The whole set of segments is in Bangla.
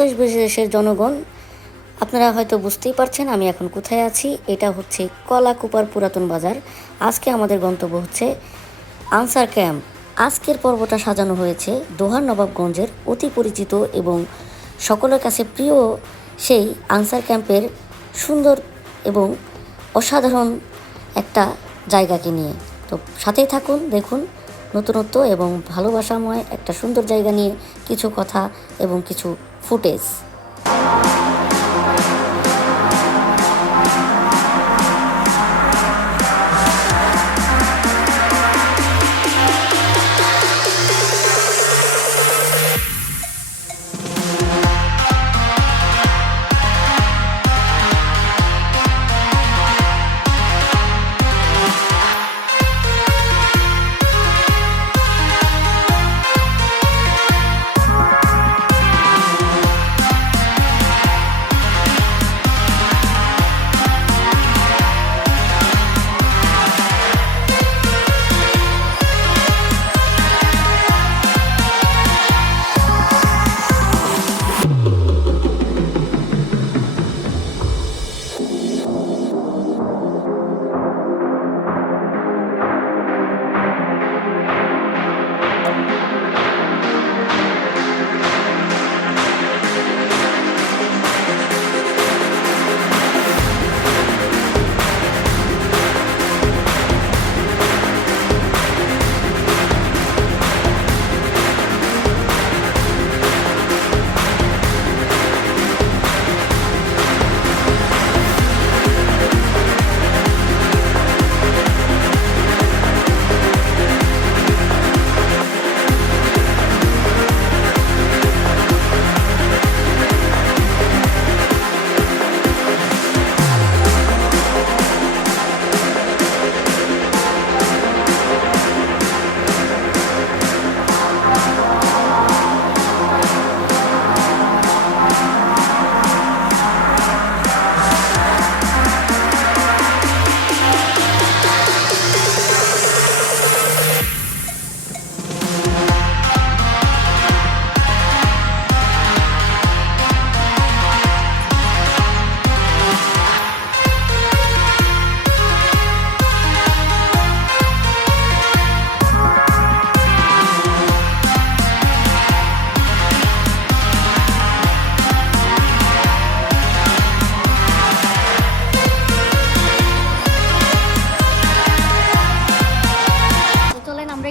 দেশ বিদেশের জনগণ, আপনারা হয়তো বুঝতেই পারছেন আমি এখন কোথায় আছি। এটা হচ্ছে কলাকুপার পুরাতন বাজার। আজকে আমাদের গন্তব্য হচ্ছে আনসার ক্যাম্প। আজকের পর্বটা সাজানো হয়েছে দোহার নবাবগঞ্জের অতি পরিচিত এবং সকলের কাছে প্রিয় সেই আনসার ক্যাম্পের সুন্দর এবং অসাধারণ একটা জায়গাকে নিয়ে। তো সাথেই থাকুন, দেখুন নতুনত্ব এবং ভালোবাসাময় একটা সুন্দর জায়গা নিয়ে কিছু কথা এবং কিছু ফুটেজ।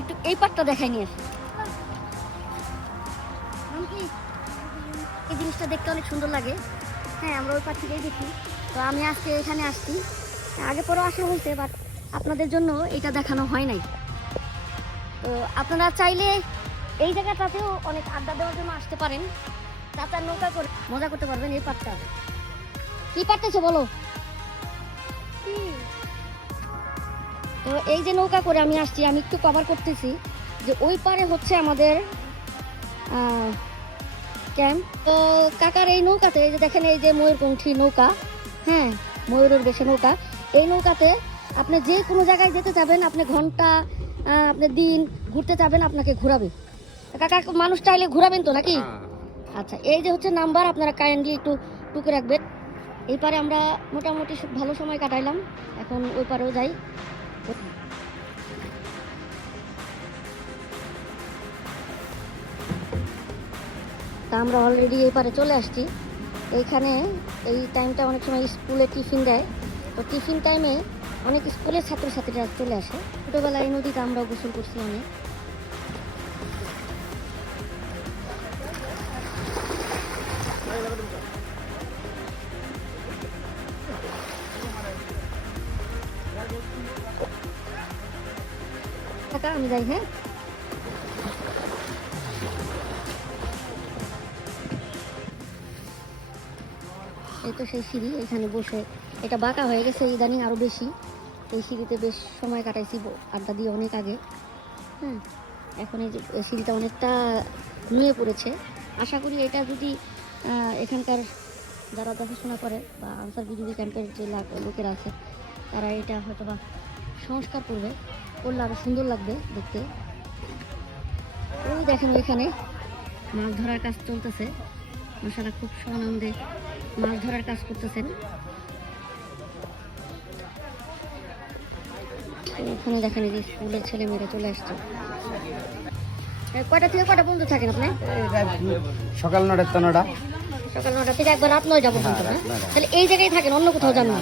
একটু এই পাটটা দেখাই নিয়ে আসি। এই জিনিসটা দেখতে অনেক সুন্দর লাগে। হ্যাঁ, আমরা ওই পাট থেকেই দেখি। তো আমি আজকে এখানে আসছি, আগে পরেও আসা হয়েছে, বাট আপনাদের জন্য এটা দেখানো হয় নাই। তো আপনারা চাইলে এই জায়গাটাতেও অনেক আড্ডা দেওয়ার জন্য আসতে পারেন। চাচার নৌকা করে মজা করতে পারবেন। এই পাটটা কি পাটতেছে বলো? তো এই যে নৌকা করে আমি আসছি, আমি একটু কভার করতেছি যে ওই পারে হচ্ছে আমাদের ক্যাম্প। তো কাকার এই নৌকাতে, এই যে দেখেন এই যে ময়ূরপঙ্খী নৌকা, হ্যাঁ ময়ূরের বেশে নৌকা, এই নৌকাতে আপনি যে কোনো জায়গায় যেতে চাবেন, আপনি ঘন্টা আপনি দিন ঘুরতে চাবেন, আপনাকে ঘোরাবে। কাকা মানুষ চাইলে ঘোরাবেন তো নাকি? আচ্ছা, এই যে হচ্ছে নাম্বার, আপনারা কাইন্ডলি একটু টুকে রাখবেন। এই পারে আমরা মোটামুটি ভালো সময় কাটাইলাম, এখন ওই পারেও যাই। তা আমরা অলরেডি এই পারে চলে আসছি। এইখানে এই টাইমটা অনেক সময় স্কুলে টিফিন দেয়, তো টিফিন টাইমে অনেক স্কুলের ছাত্রছাত্রীরা চলে আসে। ছোটোবেলায় এই নদীতে আমরাও গোসল করছি অনেক। আমি যাই। হ্যাঁ, এই তো সেই সিঁড়ি, এখানে বসে, এটা বাঁকা হয়ে গেছে ইদানিং আরও বেশি। এই সিঁড়িতে বেশ সময় কাটাইছি আড্ডা দিয়ে অনেক আগে। হ্যাঁ, এখন এই যে সিঁড়িটা অনেকটা নুয়ে পড়েছে। আশা করি এটা যদি এখানকার যারা দেখাশোনা করে বা আনসার বিজিবি ক্যাম্পের যে লোকেরা আছে, তারা এটা হয়তো বা সংস্কার করবে, করলে আরও সুন্দর লাগবে দেখতে। ওই দেখেন এখানে মাছ ধরার কাজ চলতেছে। মাশাআল্লাহ খুব আনন্দে মাছ ধরার কাজ করতেছেন। এখানে দেখেন যে স্কুলের ছেলে মেয়েরা চলে আসছে। কয়টা থেকে কয়টা পর্যন্ত থাকেন আপনি? সকাল 9টা থেকে 9টা। সকাল 9টা থেকে একবার রাত 9টা পর্যন্ত না? তাহলে এই জায়গায় থাকেন, অন্য কোথাও যান না?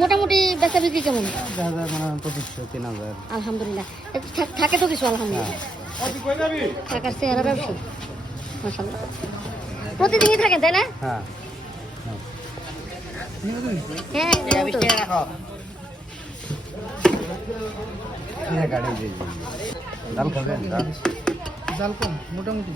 মোটামুটি বেচা বিক্রি কেমন? 2500-3000। আলহামদুলিল্লাহ। থাকে তো কিছু আলহামদুলিল্লাহ। থাকার চেহারা ব্যবসা মাশাআল্লাহ। প্রতিদিনই থাকেন তাই না? হ্যাঁ হ্যাঁ ডাল খাবেন? জাল কম মোটামুটি।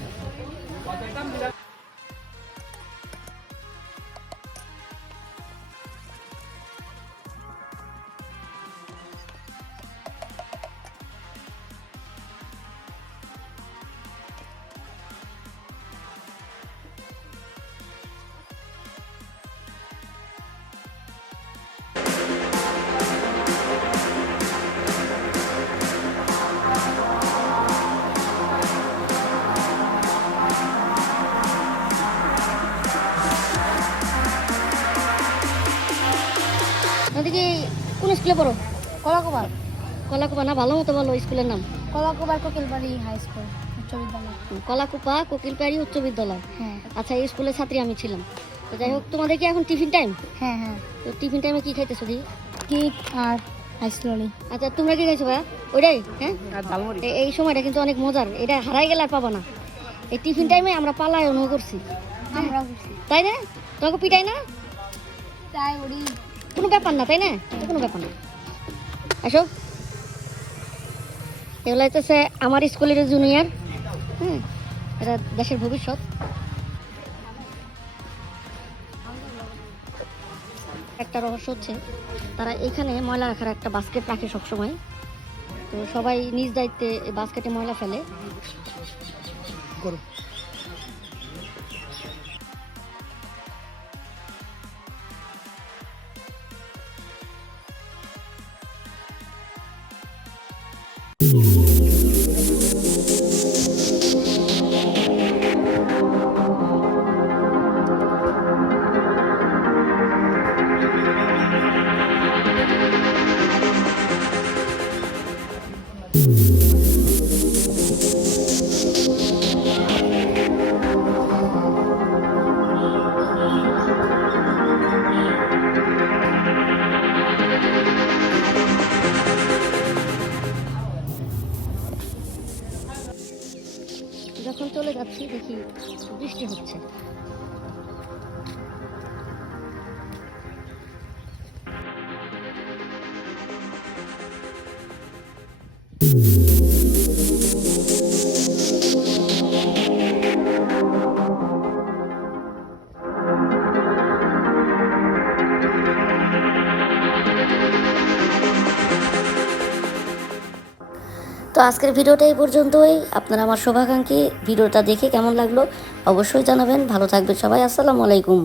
ওদিকে কোন স্কুলে পড়ো? কলাকুবার। কলাকুপা না, ভালো মতো বলো স্কুলের নাম। কলাকুবার কোকিলবাড়ি হাই স্কুল উচ্চ বিদ্যালয়। কলাকুপা কোকিলপাড়ি উচ্চ বিদ্যালয়। হ্যাঁ আচ্ছা, এই স্কুলের ছাত্রী আমি ছিলাম। তো যাই হোক, তোমাদের কি এখন টিফিন টাইম? হ্যাঁ হ্যাঁ। তো টিফিন টাইমে কি খাইতেছো দি? কেক আর আইসললি। আচ্ছা, তোমরা কি খাইছো ভাইয়া? ওইটাই হ্যাঁ। এই সময়টা কিন্তু অনেক মজার, এটা হারাই গেলে আর পাবো না। এই টিফিন টাইমে আমরা পালায় অনুভব করছি, আমরা করছি তাই না? তোমাকে পিটাই না? তাই ওরি কোনো ব্যাপার না, তাই না? এটা কোনো ব্যাপার না। আসো, এগুলো হচ্ছে আমার স্কুলের জুনিয়র। হ্যাঁ, এটা দেশের ভবিষ্যৎ। একটা রহস্য হচ্ছে, তারা এখানে ময়লা রাখার একটা বাস্কেট রাখে সবসময়। তো সবাই নিজ দায়িত্বে এই বাস্কেটে ময়লা ফেলে। যখন চলে যাচ্ছি দেখি বৃষ্টি হচ্ছে। তো আজকের ভিডিওটা এই পর্যন্তই। আপনারা আমার শুভাকাঙ্ক্ষী, ভিডিওটা দেখে কেমন লাগলো অবশ্যই জানাবেন। ভালো থাকবেন সবাই। আসসালামু আলাইকুম।